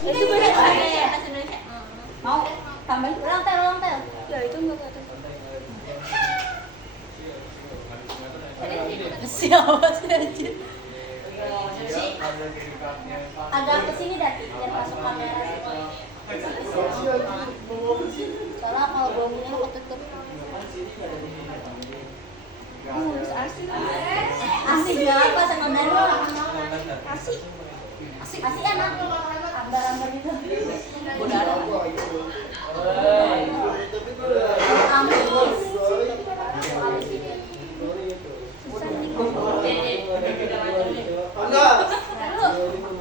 Itu bahasa Indonesia. Mau tambahin Ulang tel. ya itu enggak ada. Siapa sih anjir? Agak kesini dah, biar masuk kamera sih. Soalnya kalau bohongnya aku tutup. Asik gak apa sebenarnya? Asik enak. Ambar gitu. Udah ada.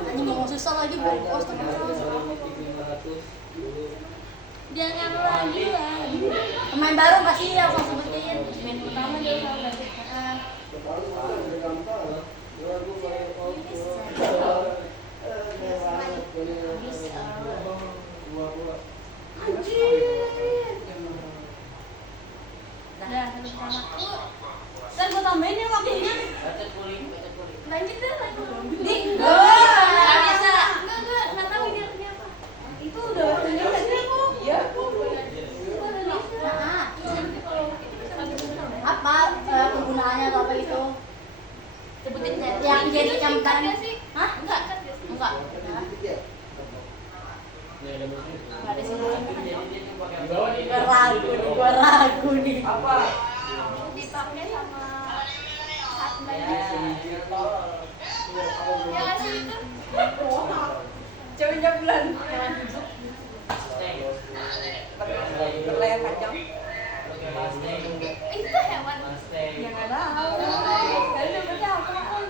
Anjing ngomong susah lagi bongkos jangan lagi pemain baru kasih ya aku sebutin pemain utama dia udah kan gue tambahin ya waktunya lanjut deh di nggak bisa nggak tahu ini artinya apa itu udah waktunya iya apa penggunaannya atau apa itu sebutin yang jadi camkan sih hah enggak Gua ragu nih Apa? dipakai sama ya kasih itu Ceweknya bulan. Berlayar panjang. itu hewan Ya nggak tahu. Kalian namanya apaan?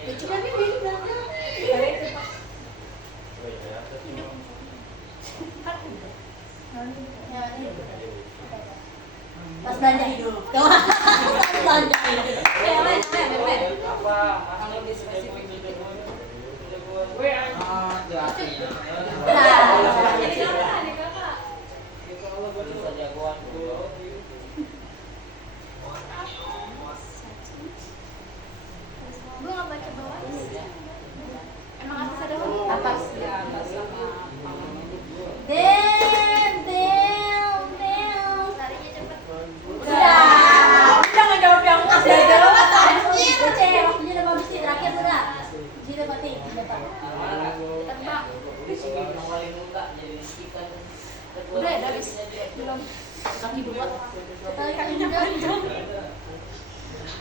Lucu kan ini bilangnya. ya ini pas belanja hidup belanja hidup Apa? Kalau lebih spesifik. gue nggak baca bawah emang atas ada Atas ya, atas sama larinya cepet udah jangan jawab yang masih jawab anjir waktunya udah habis nih terakhir udah jadi mati tebak udah habis belum kaki dua kakinya panjang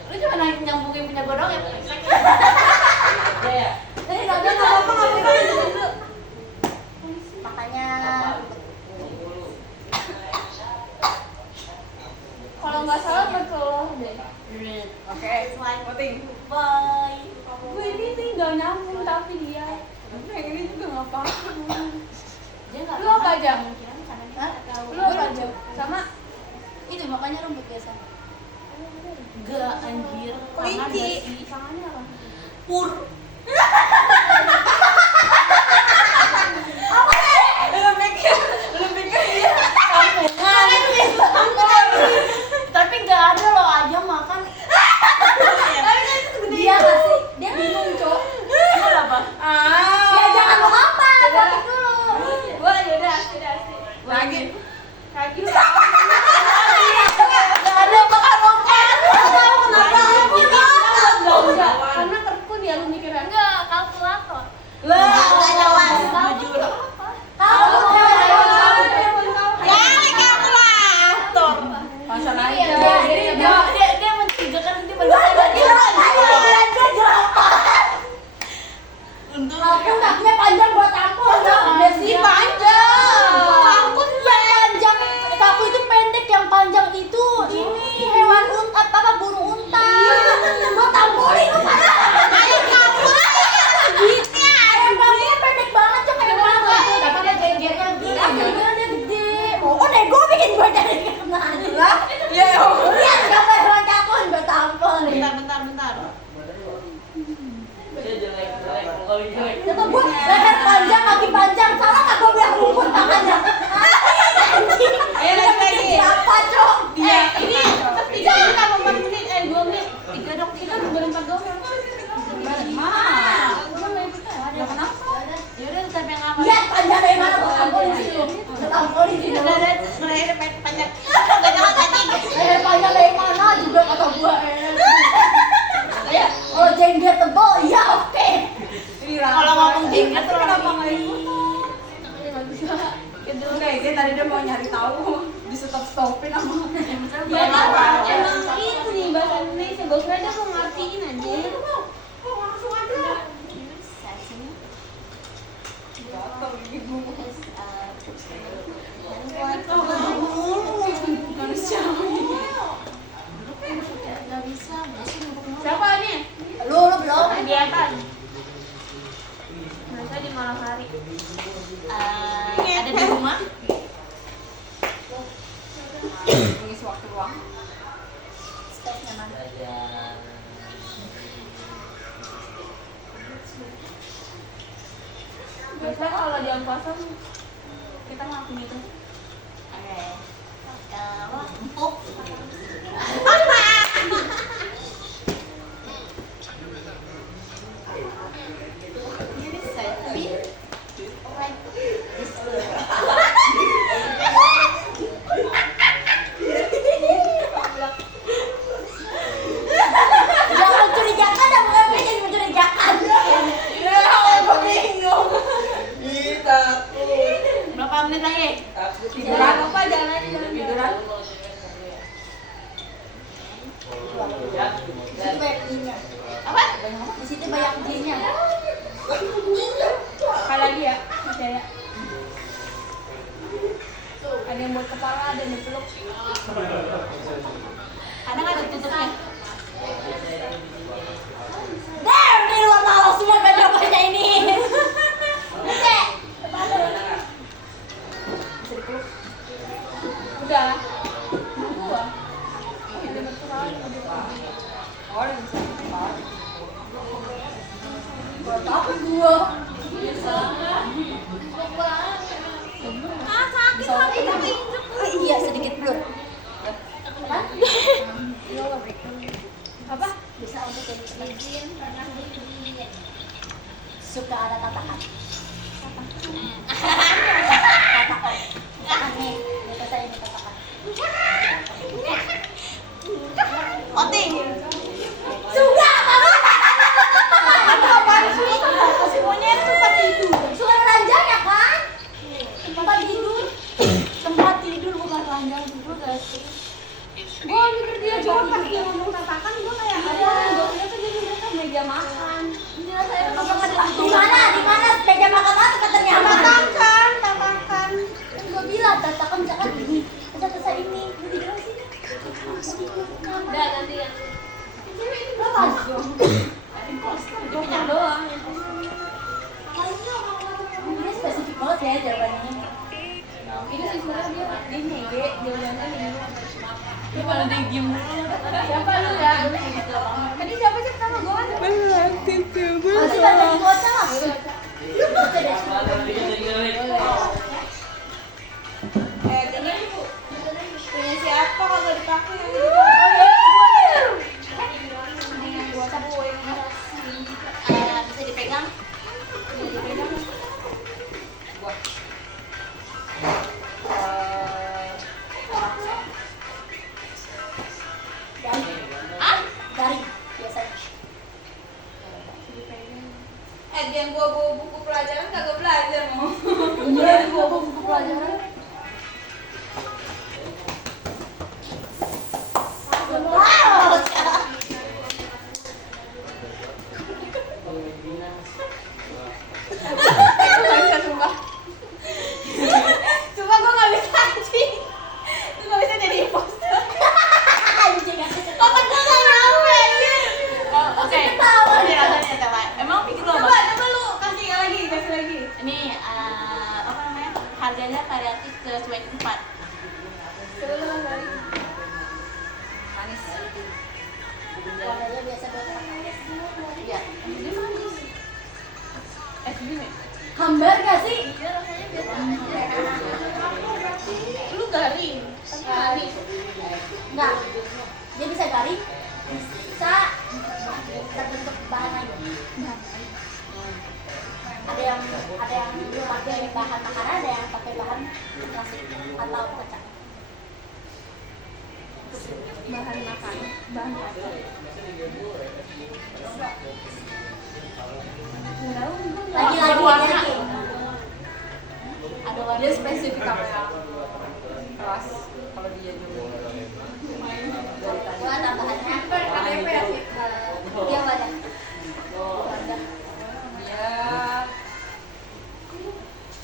lu cuma nyambungin punya gue doang ya nggak apa-apa dulu makanya kalau nggak salah betul deh. Oke, voting. bye Gue ini nggak nyambung tapi dia. Yang ini juga nggak paham. dia nggak Lu apa aja? Hah? Lu apa aja? Sama itu makanya rambut biasa enggak anjir kelinci. Tangannya apa? pur Belum pikir dia. tapi nggak ada loh aja makan dia kasih dia bingung cok Kenapa? ya jangan mau apa batik dulu Gua udah asli. Lagi lu nggak ada makan kenapa enggak karena kerkun ya lu mikirnya. enggak kalkulator Lah, jujur Pasang Iya, aja. dia mencurigakan dia bagaimana untuk aku kakinya panjang buat aku udah sih panjang aku panjang kaku itu pendek yang panjang itu ini hewan unta apa burung unta gua tampulin lu pada ayo kamu segitnya kamu pendek banget cok kayak mana tapi dia gegernya gede dia gede oh nego bikin gua jadi kena lah Ya, lihat gambar hewan cakun gua tampol nih bentar. Kata gue leher panjang, kaki panjang, salah nggak gue bilang rumput tangannya? Ayo lagi. Apa cok? Ini 3 menit, 4 menit, 2 menit, 3 dong, kita belum 4 doang. jenggot tebal, ya oke. Kalau ngomong jenggot kenapa nggak nggak bisa. Enggak, dia tadi dia mau nyari tahu, di stopin sama. Ya kan emang itu nih bahasa Indonesia. Gue kira dia mau ngertiin aja. Langsung aja. Gak bisa, Siapa nih? lu belum? Kegiatan. Biasa di malam hari. Ada di rumah. Mengisi waktu luang. Space-nya mana? Biasa kalau jam kosong kita ngelakuin itu. Oke. Wah, empuk. Ini saya tweet. Like this. Jangan mencurigakan dan bukan jadi mencurigakan. Aku bingung. Kita Berapa menit lagi? Jangan lupa jalan aja jalan tiduran. Di situ banyak ginya. Apa? Di situ banyak ginya. Sekali lagi ya, percaya. Ada yang buat kepala, ada yang dipeluk. Karena nggak ada tutupnya. Damn, di luar malam semua beda-beda ini. Cek. Udah. Gua. Ada berkenalan. Oh, yang bisa cepat. Buat apa gua? Sakit hati tapi. Iya, sedikit blur. Apa? Apa? Bisa untuk jadi izin suka ada tatakan. Tatakan. Tatakan nih, kita saya ini tatakan. Oting. Suka apa sih? Semuanya tempat tidur. Suara ranjang ya kan? Tempat tidur. Tempat tidur bukan ranjang tidur guys. Gue mikir dia jual pas dia ngomong tatakan, gue kayak ada. Gue kira tuh dia mereka meja makan. Iya, saya di mana? Di mana meja makan apa katanya? Tatakan, tatakan. Kan gua bilang tatakan misalkan ini, masa ini, lu di mana sini? Udah nanti ya. Apa? Pokoknya doang. Ini spesifik banget ya jawabannya. Itu sih sebenarnya dia nege, jawabannya nege. Dia malah dia diem. Siapa lu ya? Tadi siapa sih pertama gue kan? Masih baca di bocah lah. Baca deh. Ini punya siapa kalau dipakai? Bisa dipegang. Garing biasanya. Dia yang gua bawa buku pelajaran kagak belajar mau. Iya, gua buku pelajaran. Wow. Gua nggak bisa sumpah. Sumpah gua nggak bisa anjing. Gua nggak bisa jadi imposter. Anjing aku Otak gua nggak nyampe anjir. Oke. Ketawa. Emang pikir lo Coba lu kasih lagi. Ini apa namanya? Harganya variatif sesuai tempat. Coba lu lagi. manis. Warnanya biasa buat orang manis. Iya. Dia manis. Gini. Hambar gak sih? Iya rasanya biasa aja. Lu garing. Tapi manis. Enggak. Dia bisa garing. Bisa terbentuk bahan lagi. Ada yang pakai bahan makanan, ada yang pakai bahan plastik atau kaca. Bahan makan. Bahan apa? Lagi. Ada Dia spesifik apa yang keras kalau dia juga. Gua tambahannya KTP ya sih. Dia wadah. Wadah. Dia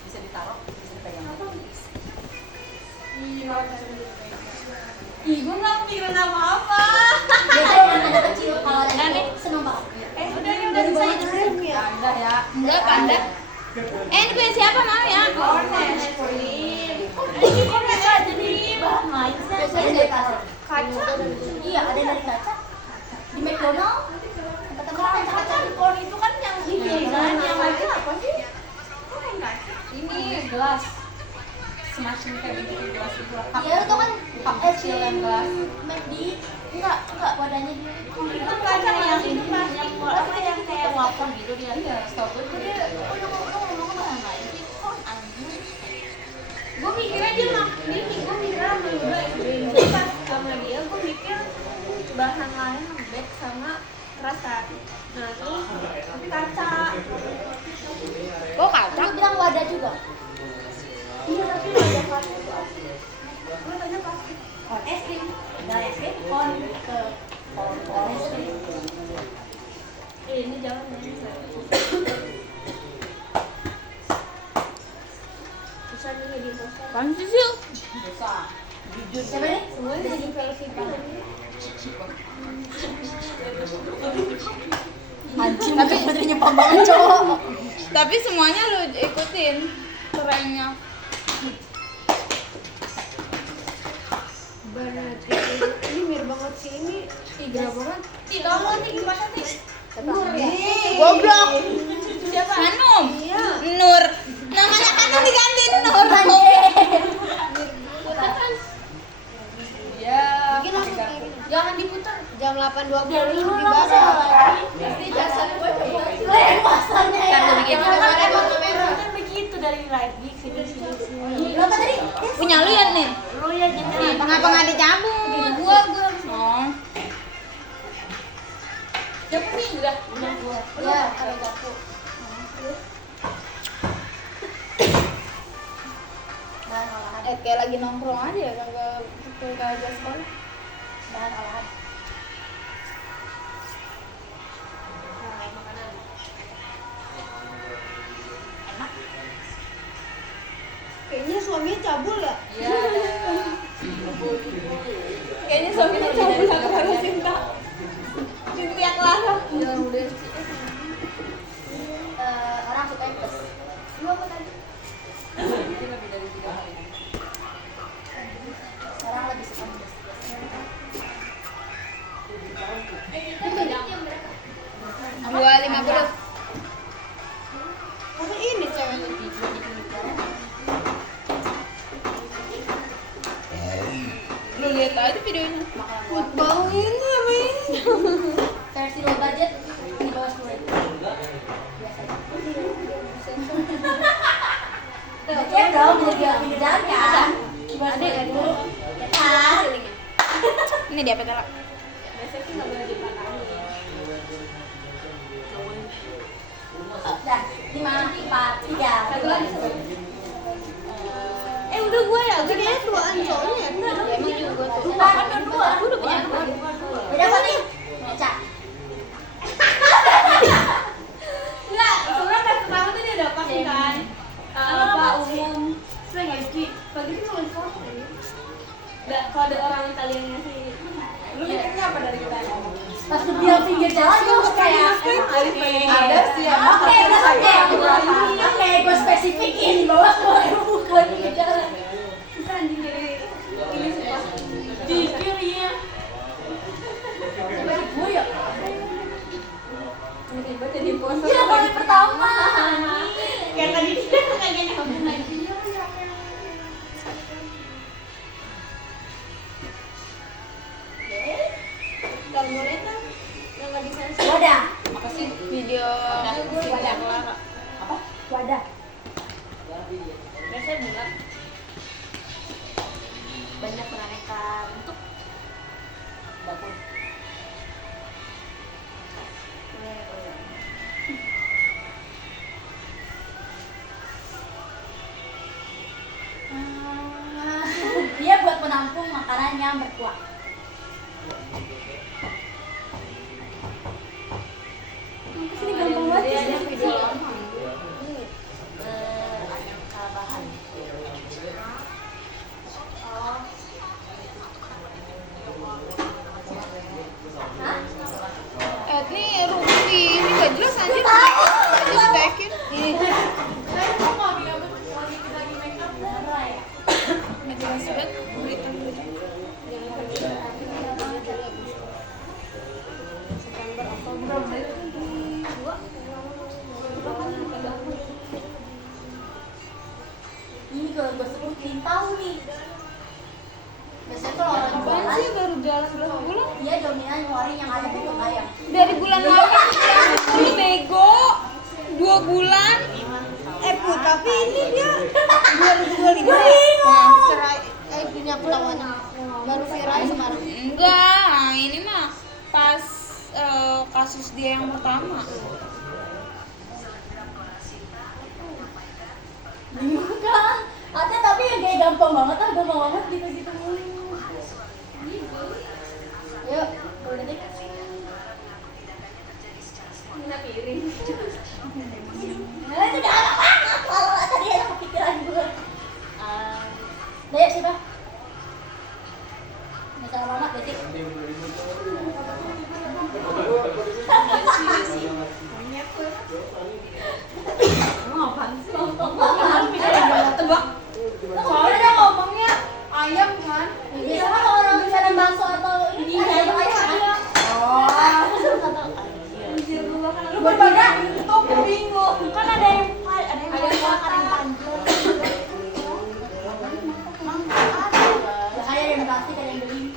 bisa ditaruh, bisa dipegang. Ih, gue nggak mikirin apa-apa. Biasanya anak kecil kalau ada itu seneng banget. Udah selesai. Anda ya. Enggak, panda. Ini punya siapa mau ya? Orange. Ini kok bisa jadi bahan main sih? Biasanya dari kaca. Kaca? Iya, ada dari kaca. Di McDonald. Tempat-tempat kaca. Kon itu kan yang ini kan, yang lagi apa sih? Kok main kaca? Ini gelas. Semacam kayak gitu gelas itu. Iya, itu kan kecil yang gelas. McD. Enggak wadahnya dia. Itu kaca yang ini mas, yang apa yang kayak wafer gitu dia. Iya, setahu gue dia. Ngomong bahan main sih, kok anjing. Gue mikirnya gue mikirnya sama udah jadi pas sama dia gue mikir bahan lain lembek sama keras kan. Nah terus tapi kaca. Kok kaca? Lu bilang wadah juga. Iya tapi ada kaca itu asli. Gue tanya plastik. Kon es krim. Dari es krim kon ke kon es krim. Ini jangan ya. Susah nih jadi poster. Pansi sih. Susah. Jujur siapa nih? Semuanya jadi velocity. Anjing, tapi baterainya pambangan cowok. Tapi semuanya lu ikutin kerennya. Banget. Ini mirip banget sih ini. Tiga banget. Tiga banget nih gimana sih? Nur ya. Goblok. Siapa? Hanum. Iya. Nur. Namanya Hanum digantiin Nur. Putar kan? Dia Jangan diputar. Jam 8.20 Dari lebih dulu basah. Pasti jasad gue coba. Masanya ya. Kan bikin Kan begitu dari right gig sini. Berapa tadi? Punya lu ya nih. Lu ya jadi. Kenapa nggak dicabut? Gua. Oh. Siapa nih udah gua. Ya, kalau jago. Bahan olahan. Kayak lagi nongkrong aja ya, kagak aja sekolah. Bahan olahan. Kayaknya suaminya cabul ya? Iya. Kayaknya suaminya cabul sama Rara Sinta. Cynthia Clara. Dia udah Orang suka yang pedas. Lu apa tadi? dia lebih dari 3 kali. Orang lebih suka pedas. 2.50. Masa ini ceweknya? Lu lihat aja videonya. Bau ini apa ini? Versi low budget di bawah 10.000. Biasanya. Ya dong, pinggir jalan kan? Ada kan? Ya kan? Ini dia petela. Biasanya sih nggak boleh dipatahin. Udah, 5, 4, 3. Satu lagi satu. Udah gue ya, gue dia tuaan cowoknya ya. Emang juga tuh. Kan dua. Gue udah punya dua. Beda apa nih? Baca. Enggak, sebenarnya pas pertama tuh dia udah pasti kan. Apa umum? Saya nggak sih. Pagi itu nulis foto ya. Nggak, kalau ada orang Italianya sih. Lu mikirnya apa dari kita yang ngomong? Pas lu bilang pinggir jalan, gue kayak Ada sih ya. Oke, udah oke. Oke, gue spesifikin di bawah 10.000 bukan pinggir jalan. Bisa anjing dari ini sumpah. Jujur iya. Coba di gue ya. Tiba-tiba jadi puasa. Iya, kali pertama. Kayak tadi dia kayaknya nyambung lagi. Kalau boleh kan yang nggak disensor. Wadah. Apa sih? Video Wadah. Apa? Wadah. Biasanya bulat. Banyak beraneka bentuk. Dapur. yang berkuah. Kesini gampang banget ya. Ada video lama. Beraneka bahan. Oh. Hah? Nih Ruby, ini gak jelas anjir. Distekin. Saya tuh mau dia lagi make up. Beneran ya? Gak jelas banget berita. September, Oktober, dua. Ini kalau gue sebutin tahu nih. Biasanya kalau orang Apaan jualan, sih baru jalan berapa bulan? dia dominan ngeluarin yang ada bentuk ayam. Dari bulan Maret ini bego 2 bulan. Tapi ini dia 2025. Nah, Cerai, punya pertemuannya baru viral kemarin. enggak, ini mah pas kasus dia yang pertama. Bingung kan? Ada tapi yang kayak gampang banget gue mau banget gitu-gitu mulu. Yuk, udah deh. Minta piring. Nah, itu udah lama banget. Kalau tadi ada kepikiran gue. Dek, siapa? Nggak salah banget, Detik. Emang apaan sih? Tebak. Soalnya dia ngomongnya ayam kan? Biasanya kalau orang bicara bakso atau ini ada ayam. Oh. Anjir, gue bakal Lu berbagi itu bingung. kan ada yang makan, ada yang panjang. Ada yang plastik, ada yang beli.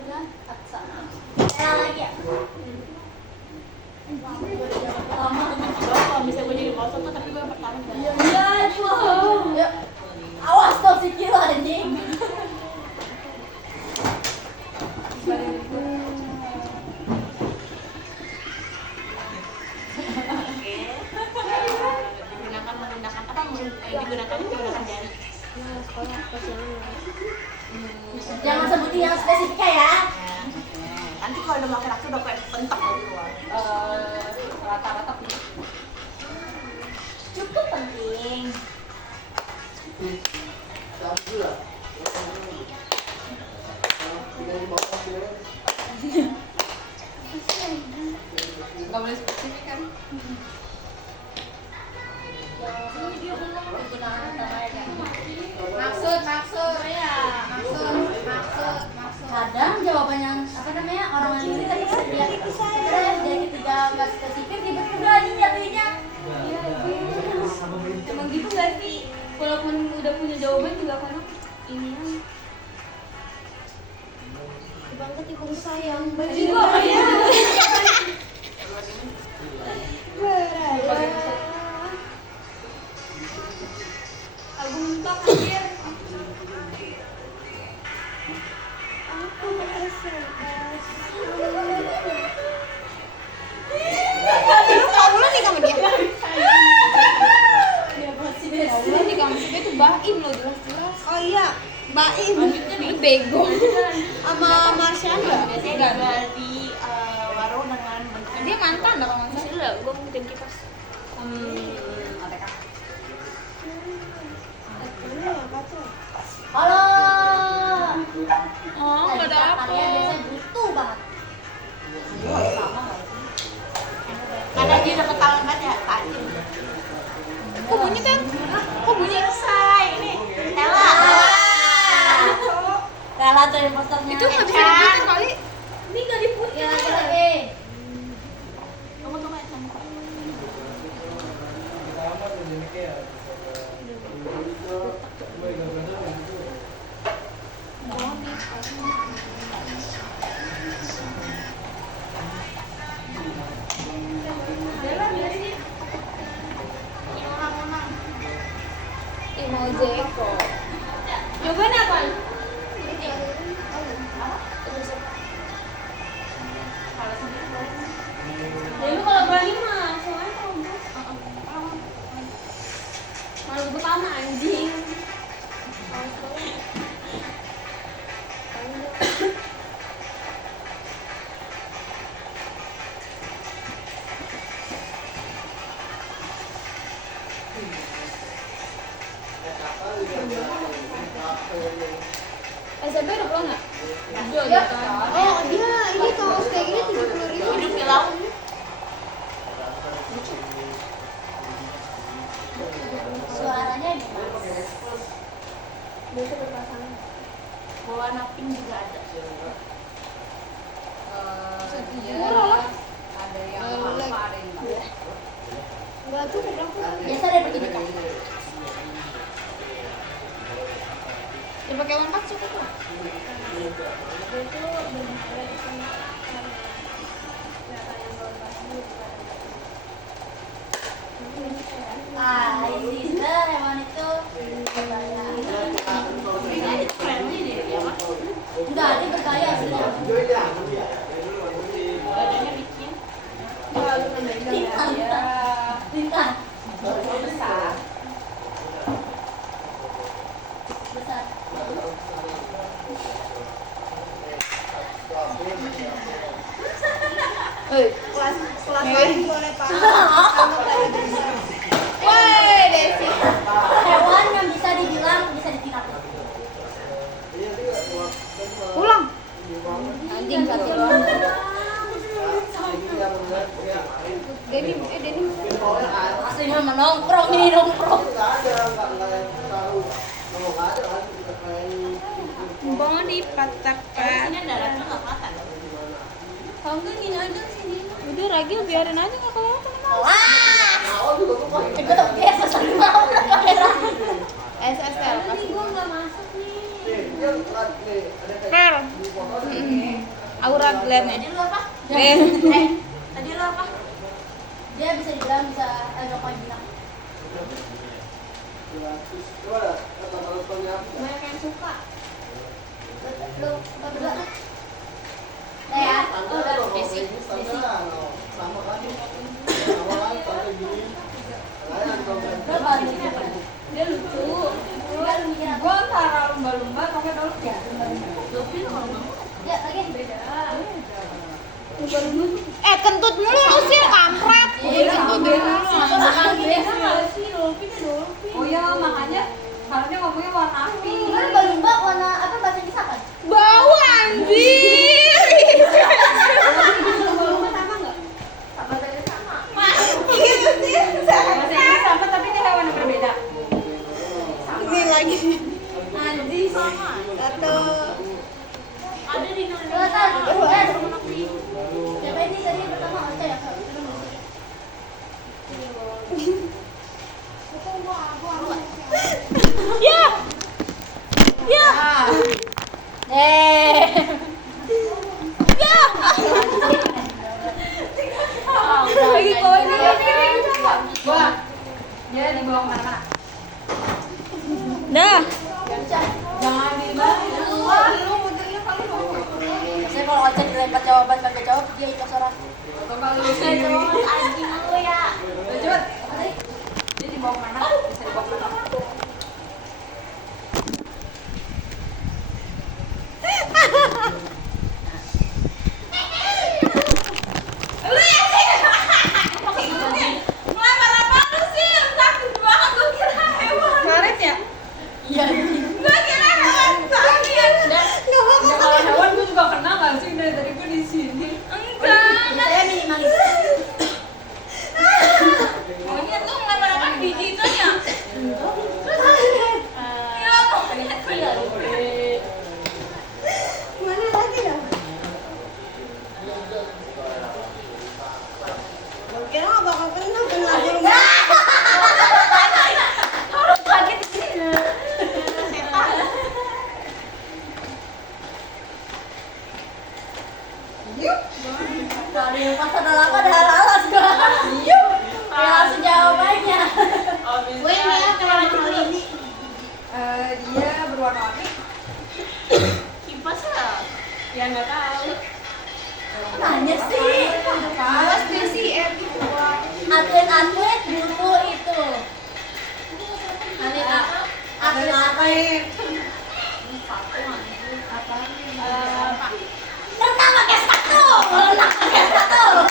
Udah, paksa. Enak lagi ya? Pertama, kalau bisa gue jadi kosong tuh, tapi gue yang pertama. Iya, iya. Awas dong si kilo anjing. Digunakan jari. Jangan sebutin yang spesifiknya ya. Nanti kalau udah makan aku udah kayak pentok dari luar. Rata-rata Cukup penting. nggak boleh spesifik kan? Kadang jawabannya apa namanya orang yang ini tadi dia dari ketiga nggak spesifik tiba-tiba lagi jatuhnya. Emang gitu gak sih? Walaupun udah punya jawaban juga karena ini kan. Banget ibu sayang. Juga ya. Aku mentok anjir. Aku SMS. Lu kaulah nih sama dia. Kaulah nih sama dia tuh Baim lo jelas-jelas. Oh iya, Baim. Lu bego. Sama Marsyanda. Biasanya dijual di warung dengan bentuknya Dia mantan dah kalau nggak salah. Masih dulu, gue mau tim kipas. ATK. Halo. Oh, nggak ada apa. Kalian biasanya butuh banget. Karena dia udah ketahuan banget ya, tajam. Kok bunyi kan? Kok bunyi? Selesai ini. Ella. Kala tuh imposternya. Itu nggak bisa diputar kali. Ini gak diputar. Ya, lagi. Tunggu tunggu ya. Jalan ya sih. Imo Jeko. Jawaban apa? Ya lu kalau berani mah langsung aja terobos. Malu pertama anjing. Badannya bikin. Lalu menendang ya. Bintang. Besar. Besar. Kelas lain boleh Pak. Kamu kayak Desi. Woi, Desi. Hewan yang bisa dibilang bisa ditinak. Ulang. Anjing satu doang. Denny. Aslinya menongkrong ini nongkrong. Mau dipatahkan. Sini darahnya nggak kelihatan. Kalau enggak gini aja sini. Udah Ragil biarin aja nggak kelihatan. Wah. Gue tuh biasa sering mau ke kamera. SSL Ini gua nggak masuk nih. Per. Aura glance. Tadi lu apa? Tadi lu apa? Dia bisa dibilang bisa agak bilang. Banyak yang suka. Lu berdua kan? Nah ya, udah Desi. Berapa nih? Dia lucu. Enggak lu mikir apa? Gua antara lumba-lumba sama dolphin. Ya, lagi beda. Kentut mulu lu sih kampret. Iya, Kentut mulu. Masa makan Beda nggak sih dolphin ya dolphin? Oh ya makanya harusnya ngomongnya warna api. Gimana lumba warna apa bahasa Inggris apa? Bau anjir. Lumba-lumba sama nggak? Sama saja sama. Bahasa Inggris sama tapi dia hewan yang berbeda. Ini lagi. Anjing sama. Satu. Ada di Kelihatan. Siapa ini tadi yang pertama Ocha ya? Ya. Ya. Ya. Lagi kau ini. Gua. Dia dibawa kemana? Dah. Jangan dibawa. Lu muternya kali mau. Biasanya kalau Ocha dilempar jawaban kagak jawab dia ikut orang. Anjing lu ya. Coba. Dia dibawa kemana? Bisa dibawa kemana? Karet ya? Iya. Kalau hewan gue juga kenal nggak sih dari tadi gue di sini. Biasanya minimalis. Monyet lu ngelempar apa biji itu ya? Ya, monyet gue ya. Mana lagi dong? Kira nggak bakal kena aja. Harus kaget di sini. Ada yang pas ada lama ada alas gua. Yuk. Kayak langsung jawabannya. Gue ya kalau kali ini Dia berwarna-warni. kipas ya. Ya nggak tahu. Nanya sih. Awas Desi Atlet-atlet dulu itu. Atlet-atlet. Renang pakai sepatu. Renang pakai sepatu.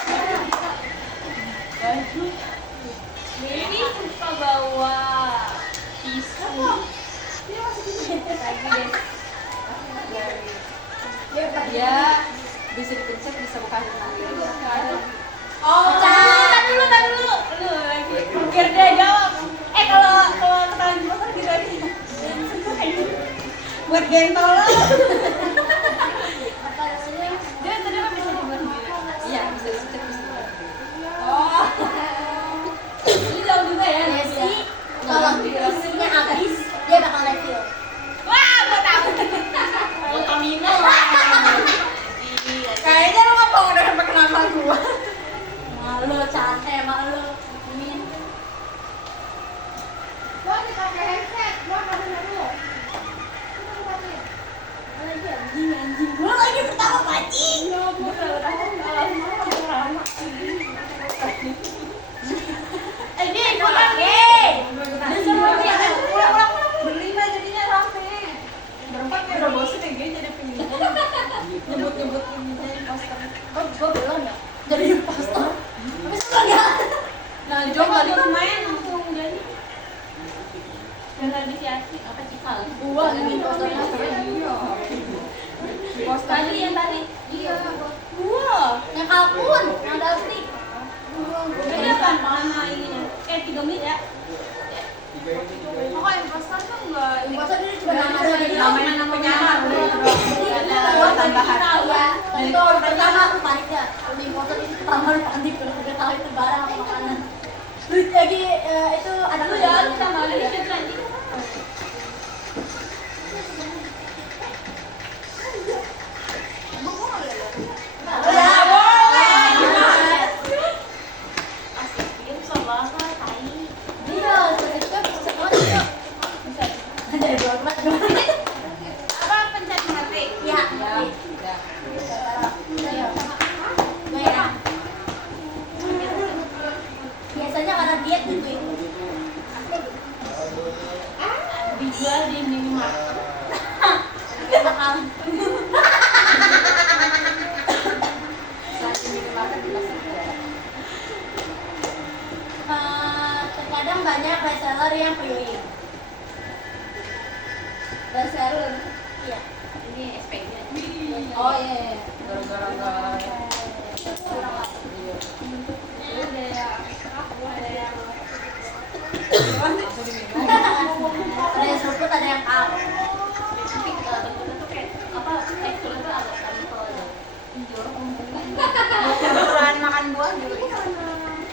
Ini suka bawa tisu. Dia bisa dipencet bisa buka sendiri. Oh, tadi dulu. Lu lagi. Biar dia jawab. Kalau ketahuan juga gitu aja. Buat gentol lah. Apa namanya? Dia tadi kan bisa dibuat sendiri. Iya bisa dipencet bisa. Oh. Ini jauh juga ya. Desi, kalau isunya habis, dia bakal refill. Wah, gua tahu. Utamina. Kayaknya lu nggak mau udah pakai nama gua. Malu, capek, malu. Min. Gua dipakai headset, gua kasih dulu. Yang ada stick. Berarti apa? Mana ininya? 3 menit ya? Oh, impostor tuh enggak. Impostor ini cuma nama penyamar. Gua tambahan. Ya, dan itu orang pertama aku panik ya. Kalau impostor itu pertama aku panik kalau udah tahu itu barang apa makanan. Terus lagi itu ada Lu jangan kita malu dikit lagi. Ya, boleh. Dia bisa banget, tai. Dia itu sekolah itu. Ada dua tempat. Apa pencet HP? Ya. Ya. Biasanya karena diet gitu. Dijual di minimarket. Mahal. Terkadang banyak reseller yang pilih. Reseller. Iya. Ini SP-nya. Oh iya. Gara-gara Ada yang aku ada yang Ada yang seruput, ada yang kal. tapi bentuknya tuh kayak apa? Teksturnya tuh agak kental ya. Jorok ngomongnya. campuran makan buah gitu.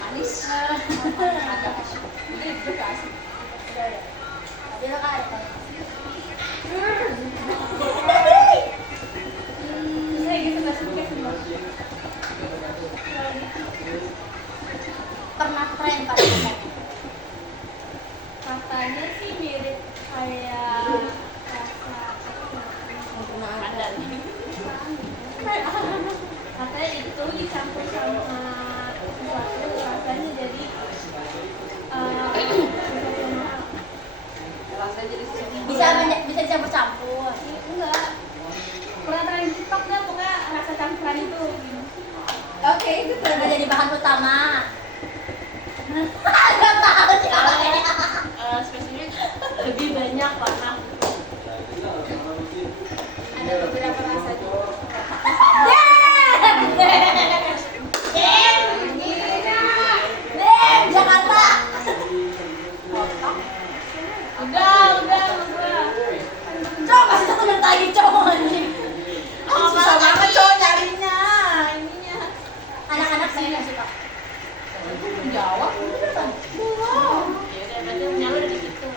Manis. Agak asyik. Ini juga asik. Tadi lo kan ada. Saya gitu nggak suka sih. Pernah tren pada tempat. Katanya sih mirip kayak rasa pandan. Katanya itu dicampur sama sesuatu rasanya jadi Rasanya jadi Bisa campur-campur. enggak pernah tren di TikTok dah pokoknya rasa campuran itu. Oke, itu pernah jadi bahan utama. Gak tahu siapa ya. Spesifiknya lebih banyak warna. Ada beberapa rasa juga. Jakarta. Udah mas gua. Coba kasih satu menit lagi cowok anjing. susah banget cowok nyarinya. Ininya. Anak-anak saya nggak suka. Jawab. Ya udah berarti punya lu udah di situ.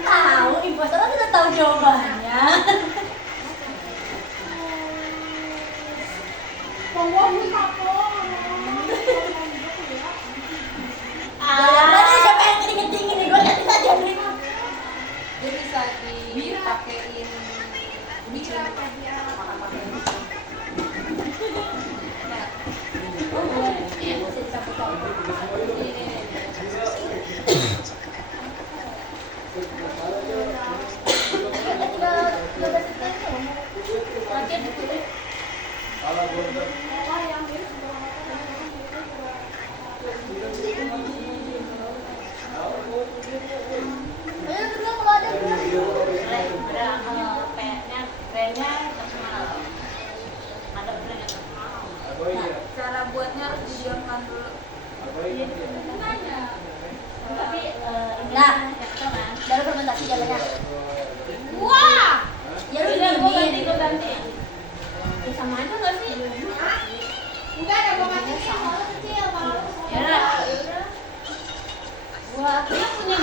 Tahu, impostor kan udah tahu jawabannya. Tadi siapa yang keringet dingin nih? Gue lihat tadi yang keringet. Dia bisa dipakein micin makan-makan. Iya, bisa dicampur-campur. Cara buatnya harus didiamkan dulu. Tapi Nah, baru fermentasi jalannya. wah, Ya lu udah gue dingin. ganti. Ya sama aja nggak sih? Enggak ada bunga kecil, kalau kecil, kalau Ya udah. Gua akhirnya punya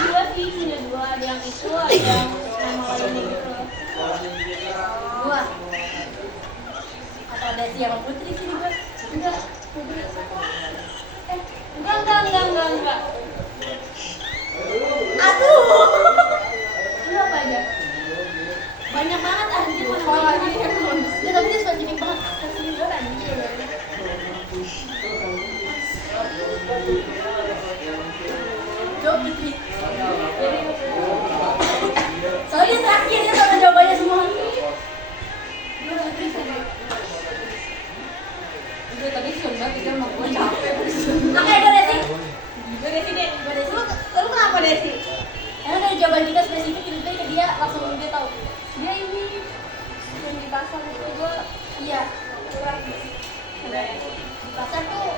dua. Ada yang itu, ada yang nama lainnya gitu. Gua. Atau Desi sama Putri sini gua. Enggak, enggak. Aduh. Lu apa aja? Banyak banget anjir mana lagi. Ya tapi dia spesifik banget. Kasih gue anjir. Jawab Putri. Soalnya terakhir dia sama jawabannya semua. Udah tadi sudah kita mau gue capek. Oke, gue Desi. Gue Desi deh. Gue Desi. Lu kenapa Desi? Karena dari jawaban kita spesifik itu dia langsung dia tahu. Dia ini di pasar itu gue Iya, kurang di pasar tuh.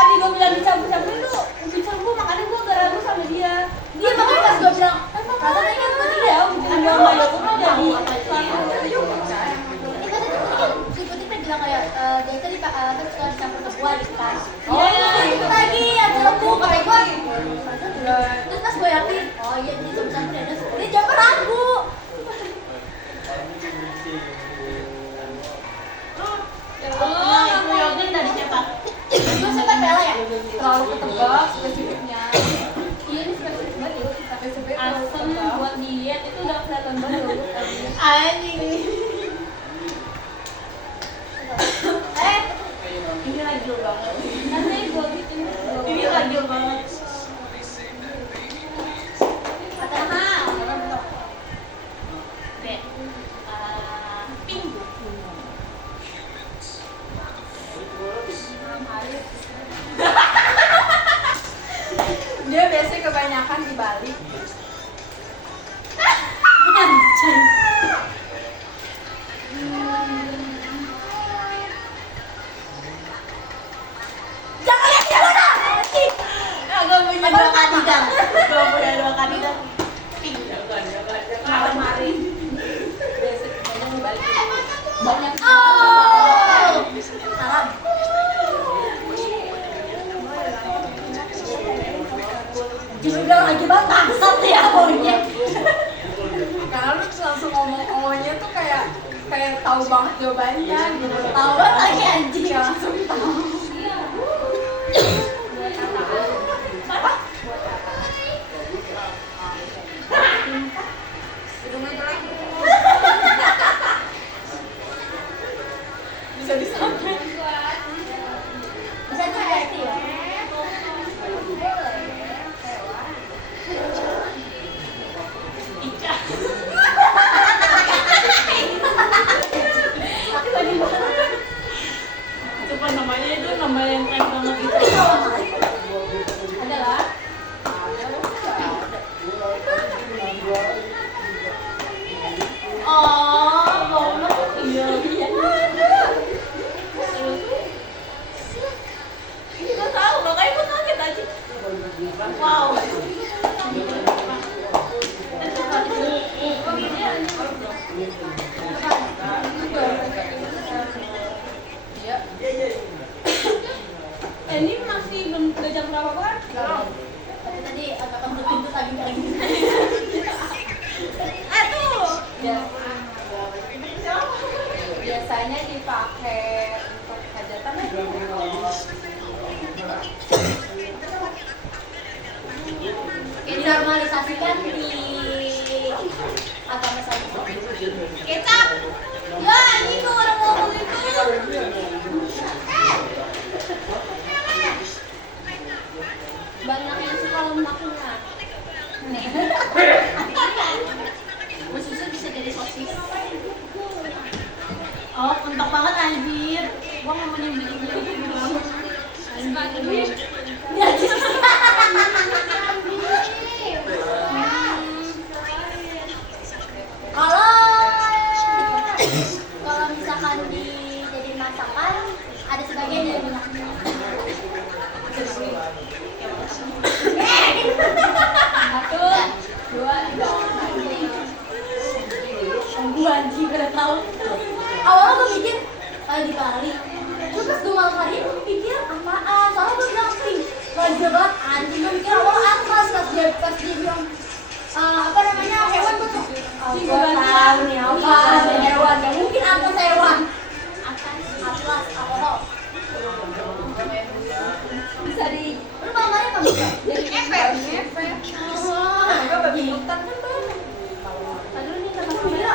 tadi gue bilang dicampur-campur itu dicampur makanya gue gak ragu sama dia. Dia makanya pas gue bilang, rasanya kan gue tidak Ada mayo tuh jadi ini pas itu kan si Putih teh bilang kayak dia tadi terus suka dicampur ke buah gitu kan. Oh, itu lagi yang lembu kata gue. Terus pas gue yakin, oh iya ini campur ya, dia jangan ragu. Itu yogurt dari siapa? Gue sempat rela ya. terlalu ketebak spesifiknya. Iya ini spesifik banget ya, spesifik asam buat diet itu udah kelihatan banget loh. Anjing. Ini lagi banget. Nanti gue bikin Ini lagi banget. Kata mahal. Dek. Pink. dia biasanya kebanyakan di Bali. Anjing. Jangan lihat dia mana. Anjing. Gak punya dua kandidat. Gak punya dua kandidat. Pink. Malam-hari. Biasanya kebanyakan di Bali. Banyak. Oh. Haram. Justru bilang lagi banget bangsat ya maunya. Karena lu langsung ngomong-ngomongnya tuh kayak tahu banget jawabannya gitu. Tahu banget lagi anjing. Ya langsung tahu. Apa? Bisa disampai. Bisa tuh berarti ya. Coba namanya itu nama yang keren banget itu. Ada lah. Oh, goblok. Iya. Ini gue tahu, makanya gue kaget aja. Wow. Iya. Ini masih belum udah jam berapa kan? Tapi tadi agak kentut lagi lagi. Ya. Biasanya dipakai untuk hajatan ya. Dinormalisasikan di agama saya. Kecap. Ya, ini kok orang ngomong itu. Banyak yang suka lemaknya. Susu bisa jadi sosis. Oh, mentok banget anjir. Gua mau nyembelih bilang. Ya, kalau misalkan dijadiin masakan ada sebagian dari minyaknya. Satu, dua, tiga. Gua anjing udah tahu. Awalnya gue mikir kayak di Bali. Terus pas gue malam hari gue pikir apaan? Soalnya gue bilang pink. Raja banget anjing, gue mikir awalnya apa? Pas dia bilang apa namanya hewan gue tuh. Gue tahu nih apa hewan. Gak mungkin atlas hewan. Atlas apa? Bisa di Lu malam hari apa bisa? jadi ngepet. Gue babi hutan kan bang. Tadi lu nih sama Gila.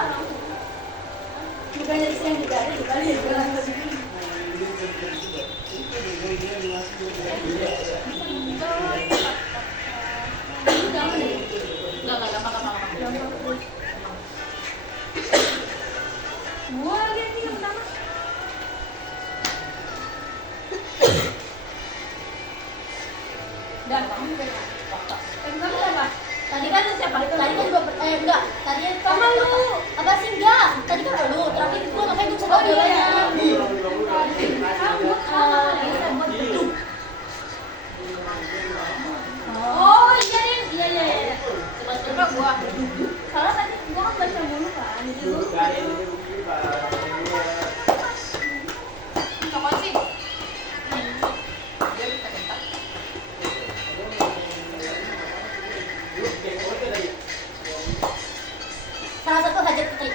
Bukan dari siang juga ada di Bali ya bilang. Enggak gampang. Gua lagi yang pertama. Dan kamu juga. Kan kamu apa? Tadi kan siapa? gua. Soalnya tadi gua kan baca mulu kan. Jadi gua Coklat sih. Dia bisa ketak. Salah satu hajat putri.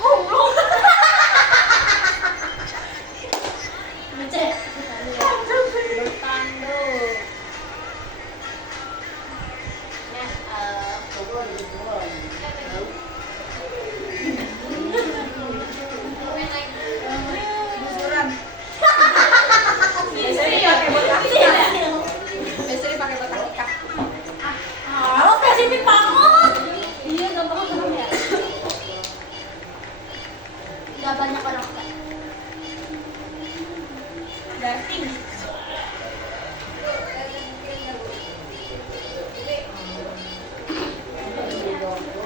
Goblok. Lucu. bertanduk. Busuran. Biasanya pakai buat kaki. Biasanya pakai buat kaki kak. Lo spesifik banget. Iya, gampang banget ya. Gak banyak orang suka. Darting.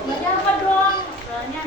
Baca apa dong? Soalnya